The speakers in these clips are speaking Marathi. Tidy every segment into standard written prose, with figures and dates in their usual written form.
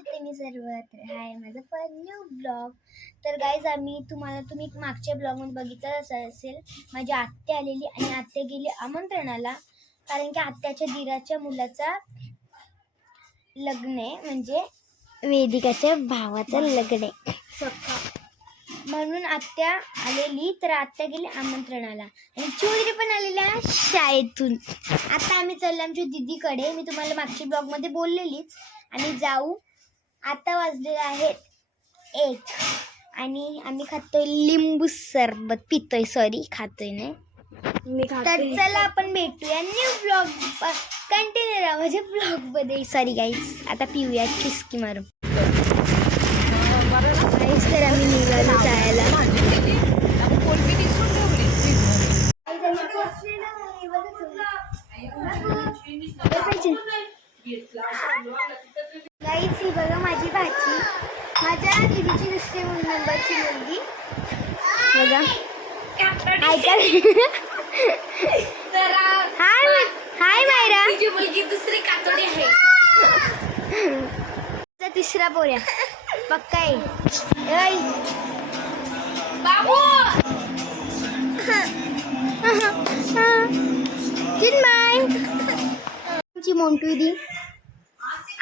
शकते मी सर्व. तर हाय माझा पण न्यू ब्लॉग. तर गाईज तुम्ही मागच्या ब्लॉगमध्ये बघितलं असेल, माझी आत्या आलेली आणि आत्या गेली आमंत्रणाला, कारण की आत्याच्या दीराच्या मुलाचा लग्न आहे, म्हणजे वेदिकाच्या भावाचं लग्न आहे, म्हणून आत्या आलेली. तर आत्या गेली आमंत्रणाला आणि चौधरी पण आलेल्या शाळेतून. आता आम्ही चाललो आमच्या दीदीकडे. मी तुम्हाला मागच्या ब्लॉगमध्ये बोललेलीच. आणि जाऊ. आता वाजलेले आहेत 1 आणि आम्ही खातोय लिंबू सरबत, पितोय, सॉरी खातोय नाही मी. तर चला आपण भेटूया न्यू ब्लॉग. कंटिन्यू राहा माझ्या ब्लॉग मध्ये. सॉरी गाईज, आता पिऊया चिस्की मारू. तर आम्ही निघालो जायला. गाईच ही बघा माझी भाची, माझ्या दीदीची दुसरी नंबरची मुलगी बघा. ऐका, हाय हाय मायरा, तुझी मुलगी दुसरी कातोडी आहे. तिसरा पोऱ्या पक्का आहे बाबू. आमची मोंटू दी.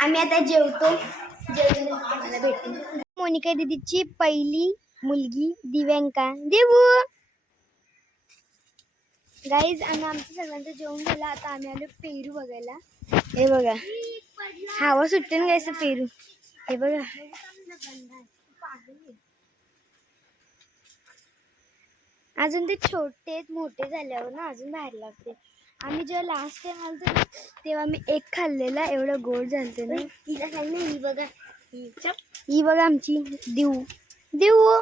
आम्ही आता जेवतो. जेवण भेटू. मोनिका दीदीची पहिली मुलगी दिव्यांका देवू. गाईज आमचं सगळ्यांचं जेवण झालं. आता आम्ही आलो पेरू बघायला. हे बघा हवा सुटते ना गायचं पेरू. हे बघा अजून ते छोटे मोठे झाल्यावर ना अजून बाहेर लागते. आम्ही जेव्हा लास्ट टाइम आलतो ना तेव्हा मी एक खाल्लेला, एवढं गोड झालते ना. तिला खाल्लं. ही बघा, ही बघा आमची देऊ. देऊ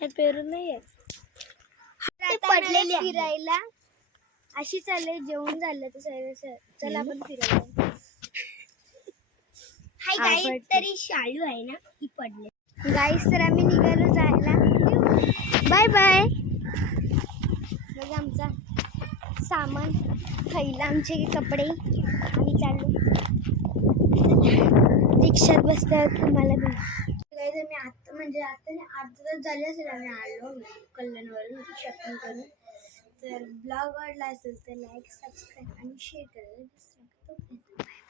हे पेरू नाही आहे पडलेली फिरायला. अशी चालले. जेवण झालं तर चला आपण फिरायला. हाय गाईस, तरी शालू आहे ना ती पडले. गाईस तर आम्ही निघालो जायला. Bye bye. बघा आमचा सामान, थैला, आमचे कपडे. आम्ही चाललो. रिक्षात बसतात तुम्हाला पण. गाईस आम्ही आता म्हणजे आता 8 दिवस झाले असेल आम्ही आलो कल्याणवरून शॉपिंग करून. तर ब्लॉग आवडला असेल तर लाईक, सबस्क्राईब आणि शेअर करायला विसरू नका.